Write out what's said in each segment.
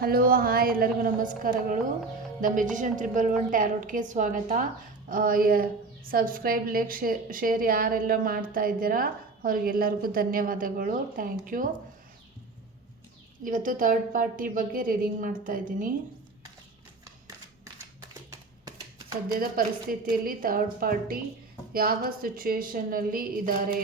Hello, hi, ಎಲ್ಲರಿಗೂ ನಮಸ್ಕಾರಗಳು. The magician triple one ಟ್ಯಾರೋಟ್ಗೆ ಸ್ವಾಗತ. ಸಬ್ಸ್ಕ್ರೈಬ್, ಲೈಕ್ ಶೇರ್ ಯಾರೆಲ್ಲ ಮಾಡ್ತಾ ಇದ್ದೀರಾ, ಅವ್ರಿಗೆಲ್ಲರಿಗೂ ಧನ್ಯವಾದಗಳು. Thank you. ಇವತ್ತು ಥರ್ಡ್ ಪಾರ್ಟಿ ಬಗ್ಗೆ ರೀಡಿಂಗ್ ಮಾಡ್ತಾ ಇದ್ದೀನಿ. ಸದ್ಯದ ಪರಿಸ್ಥಿತಿಯಲ್ಲಿ ಥರ್ಡ್ ಪಾರ್ಟಿ ಯಾವ ಸಿಚುವೇಶನ್ನಲ್ಲಿ ಇದ್ದಾರೆ?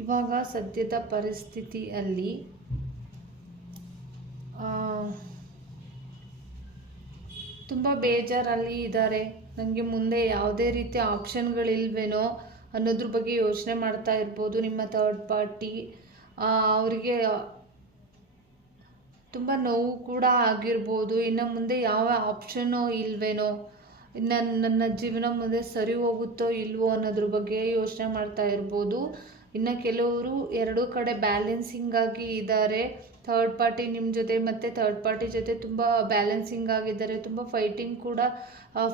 ಇವಾಗ ಸದ್ಯದ ಪರಿಸ್ಥಿತಿಯಲ್ಲಿ ತುಂಬ ಬೇಜಾರಲ್ಲಿ ಇದ್ದಾರೆ. ನನಗೆ ಮುಂದೆ ಯಾವುದೇ ರೀತಿಯ ಆಪ್ಷನ್ಗಳಿಲ್ವೇನೋ ಅನ್ನೋದ್ರ ಬಗ್ಗೆ ಯೋಚನೆ ಮಾಡ್ತಾ ಇರ್ಬೋದು ನಿಮ್ಮ ಥರ್ಡ್ ಪಾರ್ಟಿ ಅವರಿಗೆ ತುಂಬ ನೋವು ಕೂಡ ಆಗಿರ್ಬೋದು. ಇನ್ನು ಮುಂದೆ ಯಾವ ಆಪ್ಷನ್ನು ಇಲ್ವೇನೋ ನನ್ನ ನನ್ನ ಜೀವನ ಮುಂದೆ ಸರಿ ಹೋಗುತ್ತೋ ಇಲ್ವೋ ಅನ್ನೋದ್ರ ಬಗ್ಗೆ ಯೋಚನೆ ಮಾಡ್ತಾ ಇರ್ಬೋದು. ಇನ್ನು ಕೆಲವರು ಎರಡೂ ಕಡೆ ಬ್ಯಾಲೆನ್ಸಿಂಗ್ ಆಗಿ ಇದ್ದಾರೆ ಥರ್ಡ್ ಪಾರ್ಟಿ ನಿಮ್ಮ ಜೊತೆ ಮತ್ತು ಥರ್ಡ್ ಪಾರ್ಟಿ ಜೊತೆ ತುಂಬ ಬ್ಯಾಲೆನ್ಸಿಂಗ್ ಆಗಿದ್ದಾರೆ. ತುಂಬ ಫೈಟಿಂಗ್ ಕೂಡ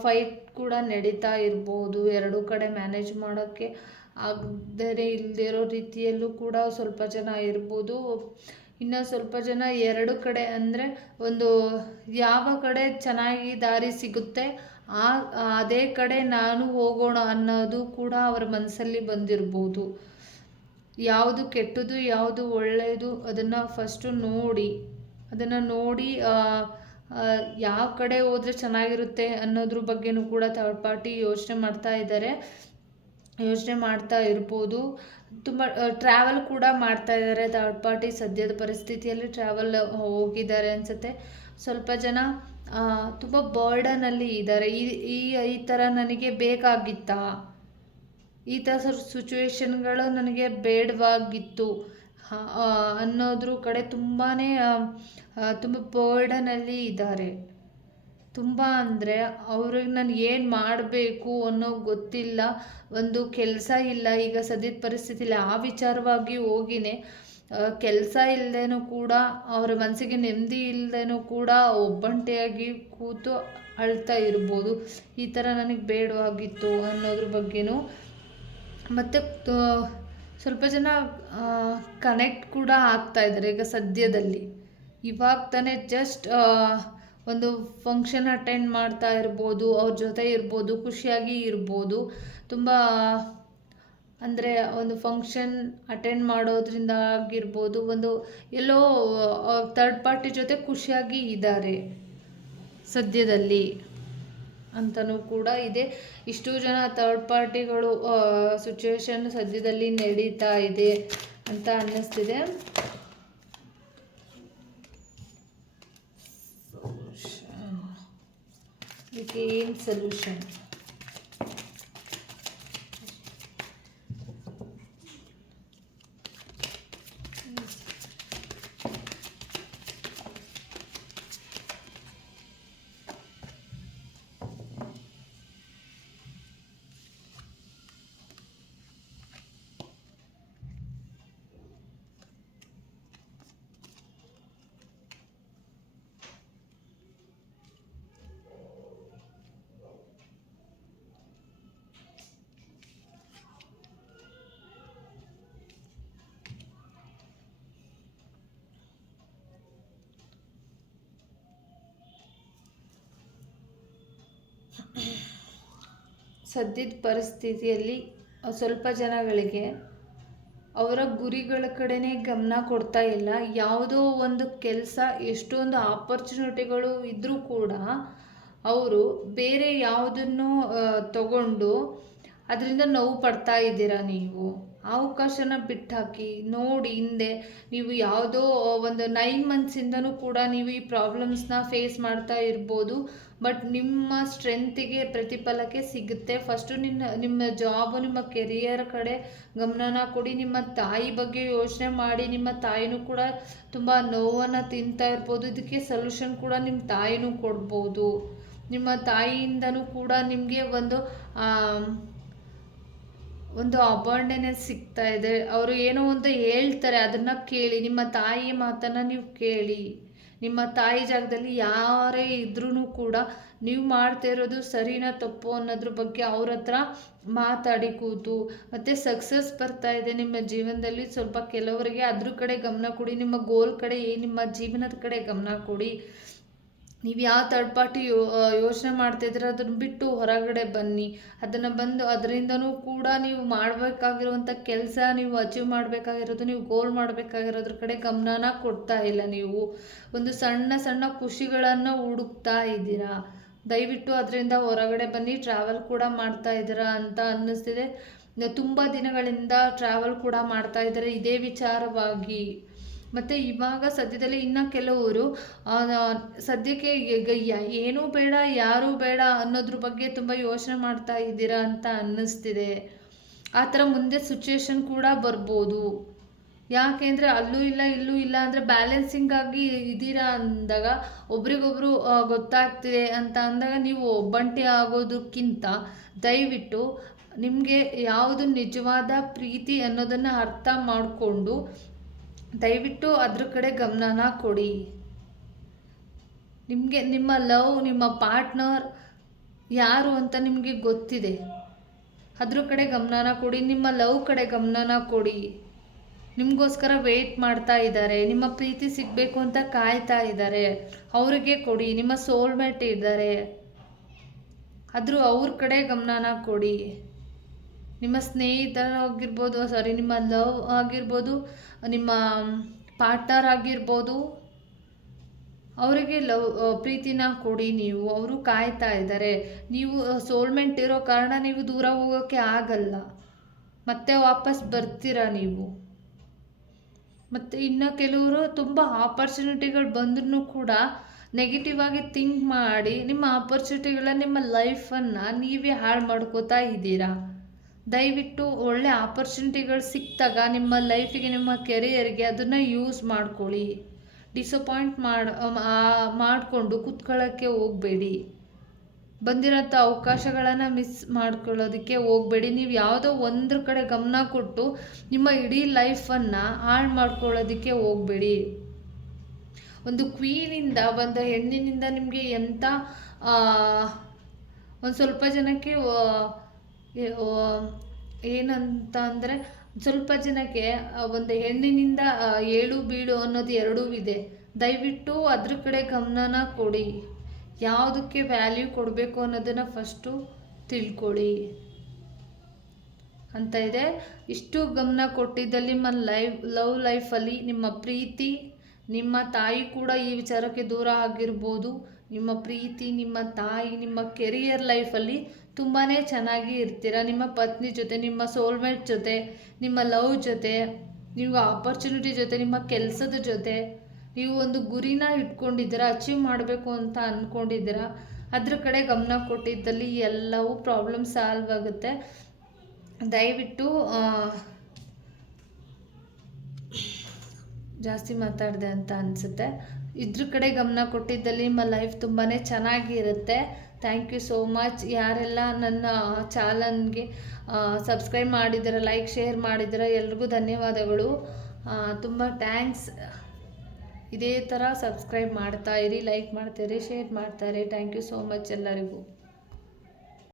ಫೈಟ್ ಕೂಡ ನಡೀತಾ ಇರ್ಬೋದು. ಎರಡೂ ಕಡೆ ಮ್ಯಾನೇಜ್ ಮಾಡೋಕ್ಕೆ ಆಗದೇ ಇಲ್ಲದೇ ಇರೋ ರೀತಿಯಲ್ಲೂ ಕೂಡ ಸ್ವಲ್ಪ ಜನ ಇರ್ಬೋದು. ಇನ್ನು ಸ್ವಲ್ಪ ಜನ ಎರಡು ಕಡೆ ಅಂದರೆ ಒಂದು ಯಾವ ಕಡೆ ಚೆನ್ನಾಗಿ ದಾರಿ ಸಿಗುತ್ತೆ, ಆ, ಅದೇ ಕಡೆ ನಾನು ಹೋಗೋಣ ಅನ್ನೋದು ಕೂಡ ಅವರ ಮನಸ್ಸಲ್ಲಿ ಬಂದಿರ್ಬೋದು. ಯಾವುದು ಕೆಟ್ಟದ್ದು, ಯಾವುದು ಒಳ್ಳೆಯದು ಅದನ್ನು ಫಸ್ಟು ನೋಡಿ. ಅದನ್ನು ನೋಡಿ ಯಾವ ಕಡೆ ಹೋದರೆ ಚೆನ್ನಾಗಿರುತ್ತೆ ಅನ್ನೋದ್ರ ಬಗ್ಗೆನೂ ಕೂಡ ಥರ್ಡ್ ಪಾರ್ಟಿ ಯೋಚನೆ ಮಾಡ್ತಾ ಇದ್ದಾರೆ ಯೋಚನೆ ಮಾಡ್ತಾ ಇರ್ಬೋದು. ತುಂಬ ಟ್ರಾವೆಲ್ ಕೂಡ ಮಾಡ್ತಾ ಇದ್ದಾರೆ ಥರ್ಡ್ ಪಾರ್ಟಿ ಸದ್ಯದ ಪರಿಸ್ಥಿತಿಯಲ್ಲಿ. ಟ್ರಾವೆಲ್ ಹೋಗಿದ್ದಾರೆ ಅನಿಸುತ್ತೆ. ಸ್ವಲ್ಪ ಜನ ತುಂಬ ಬರ್ಡನಲ್ಲಿ ಇದ್ದಾರೆ ಈ ಈ ಥರ ನನಗೆ ಬೇಕಾಗಿತ್ತಾ? ಈ ಥರ ಸಿಚುವೇಶನ್ಗಳು ನನಗೆ ಬೇಡವಾಗಿತ್ತು. ಅನ್ನೋದ್ರ ಕಡೆ ತುಂಬಾ ತುಂಬ ಬರ್ಡನಲ್ಲಿ ಇದ್ದಾರೆ. ತುಂಬ ಅಂದರೆ ಅವ್ರಿಗೆ ನಾನು ಏನು ಮಾಡಬೇಕು ಅನ್ನೋ ಗೊತ್ತಿಲ್ಲ. ಒಂದು ಕೆಲಸ ಇಲ್ಲ. ಈಗ ಸದ್ಯದ ಪರಿಸ್ಥಿತಿಯಲ್ಲಿ ಆ ವಿಚಾರವಾಗಿ ಹೋಗಿನೇ ಕೆಲಸ ಇಲ್ಲದೇನೂ ಕೂಡ, ಅವರ ಮನಸ್ಸಿಗೆ ನೆಮ್ಮದಿ ಇಲ್ಲದೇನೂ ಕೂಡ ಒಬ್ಬಂಟಿಯಾಗಿ ಕೂತು ಅಳ್ತಾ ಇರ್ಬೋದು. ಈ ಥರ ನನಗೆ ಬೇಡವಾಗಿತ್ತು ಅನ್ನೋದ್ರ ಬಗ್ಗೆನೂ ಮತ್ತು ಸ್ವಲ್ಪ ಜನ ಕನೆಕ್ಟ್ ಕೂಡ ಆಗ್ತಾ ಇದ್ದಾರೆ ಈಗ ಸದ್ಯದಲ್ಲಿ. ಇವಾಗ ತಾನೇ ಜಸ್ಟ್ ಒಂದು ಫಂಕ್ಷನ್ ಅಟೆಂಡ್ ಮಾಡ್ತಾ ಇರ್ಬೋದು, ಅವ್ರ ಜೊತೆ ಇರ್ಬೋದು, ಖುಷಿಯಾಗಿ ಇರ್ಬೋದು. ತುಂಬ, ಅಂದರೆ ಒಂದು ಫಂಕ್ಷನ್ ಅಟೆಂಡ್ ಮಾಡೋದ್ರಿಂದ ಆಗಿರ್ಬೋದು, ಒಂದು ಎಲ್ಲೋ ಥರ್ಡ್ ಪಾರ್ಟಿ ಜೊತೆ ಖುಷಿಯಾಗಿ ಇದ್ದಾರೆ ಸದ್ಯದಲ್ಲಿ. ಅಂತಲೂ ಕೂಡ ಇದೆ. ಇಷ್ಟು ಜನ ಥರ್ಡ್ ಪಾರ್ಟಿಗಳು ಸಿಚುವೇಶನ್ ಸದ್ಯದಲ್ಲಿ ನಡೀತಾ ಇದೆ ಅಂತ ಅನ್ನಿಸ್ತಿದೆ. ಏನು ಸೊಲ್ಯೂಷನ್ ಸದ್ಯದ ಪರಿಸ್ಥಿತಿಯಲ್ಲಿ ಸ್ವಲ್ಪ ಜನಗಳಿಗೆ ಅವರ ಗುರಿಗಳ ಕಡೆನೇ ಗಮನ ಕೊಡ್ತಾ ಇಲ್ಲ. ಯಾವುದೋ ಒಂದು ಕೆಲಸ, ಎಷ್ಟೊಂದು ಆಪರ್ಚುನಿಟಿಗಳು ಇದ್ದರೂ ಕೂಡ ಅವರು ಬೇರೆ ಯಾವುದನ್ನು ತಗೊಂಡು ಅದರಿಂದ ನೋವು ಪಡ್ತಾ ಇದ್ದೀರಾ ನೀವು? ಅವಕಾಶನ ಬಿಟ್ಟಾಕಿ ನೋಡಿ ಹಿಂದೆ ನೀವು ಯಾವುದೋ ಒಂದು ನೈನ್ ಮಂತ್ಸಿಂದನೂ ಕೂಡ ನೀವು ಈ ಪ್ರಾಬ್ಲಮ್ಸ್ನ ಫೇಸ್ ಮಾಡ್ತಾ ಇರ್ಬೋದು. ಬಟ್ ನಿಮ್ಮ ಸ್ಟ್ರೆಂತಿಗೆ ಪ್ರತಿಫಲಕ್ಕೆ ಸಿಗುತ್ತೆ. ಫಸ್ಟು ನಿನ್ನ, ನಿಮ್ಮ ಜಾಬು ನಿಮ್ಮ ಕೆರಿಯರ್ ಕಡೆ ಗಮನನ ಕೊಡಿ. ನಿಮ್ಮ ತಾಯಿ ಬಗ್ಗೆ ಯೋಚನೆ ಮಾಡಿ. ನಿಮ್ಮ ತಾಯಿನೂ ಕೂಡ ತುಂಬ ನೋವನ್ನು ತಿಂತಾ ಇರ್ಬೋದು. ಇದಕ್ಕೆ ಸೊಲ್ಯೂಷನ್ ಕೂಡ ನಿಮ್ಮ ತಾಯಿನೂ ಕೊಡ್ಬೋದು. ನಿಮ್ಮ ತಾಯಿಯಿಂದನೂ ಕೂಡ ನಿಮಗೆ ಒಂದು ಒಂದು ಅಬಾಂಡೆನೆಸ್ ಸಿಗ್ತಾ ಇದೆ. ಅವರು ಏನೋ ಒಂದು ಹೇಳ್ತಾರೆ, ಅದನ್ನು ಕೇಳಿ, ನಿಮ್ಮ ತಾಯಿಯ ಮಾತನ್ನು ನೀವು ಕೇಳಿ. ನಿಮ್ಮ ತಾಯಿ ಜಾಗದಲ್ಲಿ ಯಾರೇ ಇದ್ರೂ ಕೂಡ ನೀವು ಮಾಡ್ತಾ ಇರೋದು ಸರಿನಾ ತಪ್ಪು ಅನ್ನೋದ್ರ ಬಗ್ಗೆ ಅವ್ರ ಹತ್ರ ಮಾತಾಡಿ ಕೂತು, ಮತ್ತು ಸಕ್ಸಸ್ ಬರ್ತಾ ಇದೆ ನಿಮ್ಮ ಜೀವನದಲ್ಲಿ. ಸ್ವಲ್ಪ ಕೆಲವರಿಗೆ ಅದ್ರ ಕಡೆ ಗಮನ ಕೊಡಿ, ನಿಮ್ಮ ಗೋಲ್ ಕಡೆ ನಿಮ್ಮ ಜೀವನದ ಕಡೆ ಗಮನ ಕೊಡಿ. ನೀವು ಯಾವ ತರ್ಡ್ ಪಾರ್ಟಿ ಯೋ ಯೋಚನೆ ಮಾಡ್ತಿದ್ರೆ ಅದನ್ನು ಬಿಟ್ಟು ಹೊರಗಡೆ ಬನ್ನಿ. ಅದನ್ನು ಬಂದು ಅದರಿಂದನೂ ಕೂಡ ನೀವು ಮಾಡಬೇಕಾಗಿರುವಂಥ ಕೆಲಸ ನೀವು ಅಚೀವ್ ಮಾಡಬೇಕಾಗಿರೋದು, ನೀವು ಗೋಲ್ ಮಾಡಬೇಕಾಗಿರೋದ್ರ ಕಡೆ ಗಮನನ ಕೊಡ್ತಾ ಇಲ್ಲ ನೀವು. ಒಂದು ಸಣ್ಣ ಸಣ್ಣ ಖುಷಿಗಳನ್ನು ಹುಡುಕ್ತಾ ಇದ್ದೀರಾ? ದಯವಿಟ್ಟು ಅದರಿಂದ ಹೊರಗಡೆ ಬನ್ನಿ ಟ್ರಾವೆಲ್ ಕೂಡ ಮಾಡ್ತಾ ಇದ್ದೀರಾ ಅಂತ ಅನ್ನಿಸ್ತಿದೆ. ತುಂಬ ದಿನಗಳಿಂದ ಟ್ರಾವೆಲ್ ಕೂಡ ಮಾಡ್ತಾ ಇದ್ದಾರೆ? ಇದೇ ವಿಚಾರವಾಗಿ. ಮತ್ತು ಇವಾಗ ಸದ್ಯದಲ್ಲಿ ಇನ್ನು ಕೆಲವರು ಸದ್ಯಕ್ಕೆ ಏನೂ ಬೇಡ, ಯಾರೂ ಬೇಡ ಅನ್ನೋದ್ರ ಬಗ್ಗೆ ತುಂಬ ಯೋಚನೆ ಮಾಡ್ತಾ ಇದ್ದೀರಾ ಅಂತ ಅನ್ನಿಸ್ತಿದೆ. ಆ ಥರ ಮುಂದೆ ಸಿಚುವೇಶನ್ ಕೂಡ ಬರ್ಬೋದು. ಯಾಕೆಂದರೆ ಅಲ್ಲೂ ಇಲ್ಲ, ಇಲ್ಲೂ ಇಲ್ಲ ಅಂದರೆ ಬ್ಯಾಲೆನ್ಸಿಂಗ್ ಆಗಿ ಇದ್ದೀರಾ ಅಂದಾಗ ಒಬ್ರಿಗೊಬ್ರು ಗೊತ್ತಾಗ್ತಿದೆ ಅಂತ ಅಂದಾಗ ನೀವು ಒಬ್ಬಂಟಿ ಆಗೋದಕ್ಕಿಂತ ದಯವಿಟ್ಟು ನಿಮಗೆ ಯಾವುದು ನಿಜವಾದ ಪ್ರೀತಿ ಅನ್ನೋದನ್ನು ಅರ್ಥ ಮಾಡಿಕೊಂಡು ದಯವಿಟ್ಟು ಅದ್ರ ಕಡೆ ಗಮನನ ಕೊಡಿ. ನಿಮಗೆ ನಿಮ್ಮ ಲವ್, ನಿಮ್ಮ ಪಾರ್ಟ್ನರ್ ಯಾರು ಅಂತ ನಿಮಗೆ ಗೊತ್ತಿದೆ. ಅದ್ರ ಕಡೆ ಗಮನನ ಕೊಡಿ, ನಿಮ್ಮ ಲವ್ ಕಡೆ ಗಮನನ ಕೊಡಿ. ನಿಮಗೋಸ್ಕರ ವೇಟ್ ಮಾಡ್ತಾ ಇದ್ದಾರೆ. ನಿಮ್ಮ ಪ್ರೀತಿ ಸಿಗಬೇಕು ಅಂತ ಕಾಯ್ತಾ ಇದ್ದಾರೆ. ಅವರಿಗೆ ಕೊಡಿ, ನಿಮ್ಮ ಸೋಲ್ಮೇಟ್ ಇದ್ದಾರೆ. ಆದರೂ ಅವ್ರ ಕಡೆ ಗಮನನ ಕೊಡಿ. ನಿಮ್ಮ ಸ್ನೇಹಿತರಾಗಿರ್ಬೋದು ಸಾರಿ ನಿಮ್ಮ ಲವ್ ಆಗಿರ್ಬೋದು, ನಿಮ್ಮ ಪಾರ್ಟ್ನರ್ ಆಗಿರ್ಬೋದು, ಅವರಿಗೆ ಲವ್ ಪ್ರೀತಿನ ಕೊಡಿ ನೀವು. ಅವರು ಕಾಯ್ತಾ ಇದ್ದಾರೆ. ನೀವು ಸೋಲ್ಮೆಂಟ್ ಇರೋ ಕಾರಣ ನೀವು ದೂರ ಹೋಗೋಕ್ಕೆ ಆಗಲ್ಲ. ಮತ್ತೆ ವಾಪಸ್ ಬರ್ತೀರಾ ನೀವು? ಮತ್ತು ಇನ್ನು ಕೆಲವರು ತುಂಬ ಆಪರ್ಚುನಿಟಿಗಳು ಬಂದ್ರೂ ಕೂಡ ನೆಗೆಟಿವ್ ಆಗಿ ಥಿಂಕ್ ಮಾಡಿ ನಿಮ್ಮ ಆಪರ್ಚುನಿಟಿಗಳ ನಿಮ್ಮ ಲೈಫನ್ನು ನೀವೇ ಹಾಳು ಮಾಡ್ಕೋತಾ ಇದ್ದೀರಾ? ದಯವಿಟ್ಟು ಒಳ್ಳೆ ಆಪರ್ಚುನಿಟಿಗಳು ಸಿಕ್ತಾಗ ನಿಮ್ಮ ಲೈಫಿಗೆ ನಿಮ್ಮ ಕೆರಿಯರ್ಗೆ ಅದನ್ನು ಯೂಸ್ ಮಾಡ್ಕೊಳ್ಳಿ. ಡಿಸಪಾಯಿಂಟ್ ಮಾಡಿ ಮಾಡಿಕೊಂಡು ಕುತ್ಕೊಳ್ಳೋಕ್ಕೆ ಹೋಗಬೇಡಿ. ಬಂದಿರೋಂಥ ಅವಕಾಶಗಳನ್ನು ಮಿಸ್ ಮಾಡ್ಕೊಳ್ಳೋದಕ್ಕೆ ಹೋಗಬೇಡಿ. ನೀವು ಯಾವುದೋ ಒಂದ್ರ ಕಡೆ ಗಮನ ಕೊಟ್ಟು ನಿಮ್ಮ ಇಡೀ ಲೈಫನ್ನು ಹಾಳು ಮಾಡ್ಕೊಳ್ಳೋದಕ್ಕೆ ಹೋಗಬೇಡಿ. ಒಂದು ಕ್ವೀನಿಂದ ಒಂದು ಹೆಣ್ಣಿನಿಂದ ನಿಮಗೆ ಎಂಥ ಒಂದು ಸ್ವಲ್ಪ ಜನಕ್ಕೆ ಏನಂತ ಅಂದರೆ ಸ್ವಲ್ಪ ಜನಕ್ಕೆ ಒಂದು ಹೆಣ್ಣಿನಿಂದ ಏಳು ಬೀಳು ಅನ್ನೋದು ಎರಡೂ ಇದೆ. ದಯವಿಟ್ಟು ಅದ್ರ ಕಡೆ ಗಮನನ ಕೊಡಿ. ಯಾವುದಕ್ಕೆ ವ್ಯಾಲ್ಯೂ ಕೊಡಬೇಕು ಅನ್ನೋದನ್ನು ಫಸ್ಟು ತಿಳ್ಕೊಳ್ಳಿ. ಅಂತ ಇದೆ. ಇಷ್ಟು ಗಮನ ಕೊಟ್ಟಿದ್ದಲ್ಲಿ ನಿಮ್ಮ ಲೈಫ್ ಲವ್ ಲೈಫಲ್ಲಿ ನಿಮ್ಮ ಪ್ರೀತಿ, ನಿಮ್ಮ ತಾಯಿ ಕೂಡ ಈ ವಿಚಾರಕ್ಕೆ ದೂರ ಆಗಿರ್ಬೋದು. ನಿಮ್ಮ ಪ್ರೀತಿ, ನಿಮ್ಮ ತಾಯಿ, ನಿಮ್ಮ ಕೆರಿಯರ್ ಲೈಫಲ್ಲಿ ತುಂಬಾ ಚೆನ್ನಾಗಿ ಇರ್ತೀರ? ನಿಮ್ಮ ಪತ್ನಿ ಜೊತೆ, ನಿಮ್ಮ ಸೋಲ್ಮೇಟ್ ಜೊತೆ, ನಿಮ್ಮ ಲವ್ ಜೊತೆ, ನೀವು ಆಪರ್ಚುನಿಟಿ ಜೊತೆ, ನಿಮ್ಮ ಕೆಲಸದ ಜೊತೆ, ನೀವು ಒಂದು ಗುರಿನ ಇಟ್ಕೊಂಡಿದ್ದೀರಾ ಅಚೀವ್ ಮಾಡಬೇಕು ಅಂತ ಅಂದ್ಕೊಂಡಿದ್ದೀರಾ ಅದ್ರ ಕಡೆ ಗಮನ ಕೊಟ್ಟಿದ್ದಲ್ಲಿ ಎಲ್ಲವೂ ಪ್ರಾಬ್ಲಮ್ ಸಾಲ್ವ್ ಆಗುತ್ತೆ. ದಯವಿಟ್ಟು ಜಾಸ್ತಿ ಮಾತಾಡಿದೆ ಅಂತ ಅನಿಸುತ್ತೆ. ಇದ್ರ ಕಡೆ ಗಮನ ಕೊಟ್ಟಿದ್ದಲ್ಲಿ ನಿಮ್ಮ ಲೈಫ್ ತುಂಬಾ ಚೆನ್ನಾಗಿರುತ್ತೆ. ಥ್ಯಾಂಕ್ ಯು ಸೋ ಮಚ್ ಯಾರೆಲ್ಲ ನನ್ನ ಚಾನಲ್ಗೆ ಸಬ್ಸ್ಕ್ರೈಬ್ ಮಾಡಿದ್ದೀರ ಲೈಕ್ ಶೇರ್ ಮಾಡಿದ್ದೀರ ಎಲ್ರಿಗೂ ಧನ್ಯವಾದಗಳು. ತುಂಬ ಥ್ಯಾಂಕ್ಸ್ ಇದೇ ಥರ ಸಬ್ಸ್ಕ್ರೈಬ್ ಮಾಡ್ತಾಯಿರಿ ಲೈಕ್ ಮಾಡ್ತಾಯಿರಿ ಶೇರ್ ಮಾಡ್ತಾಯಿರಿ ಥ್ಯಾಂಕ್ ಯು ಸೋ ಮಚ್ ಎಲ್ಲರಿಗೂ.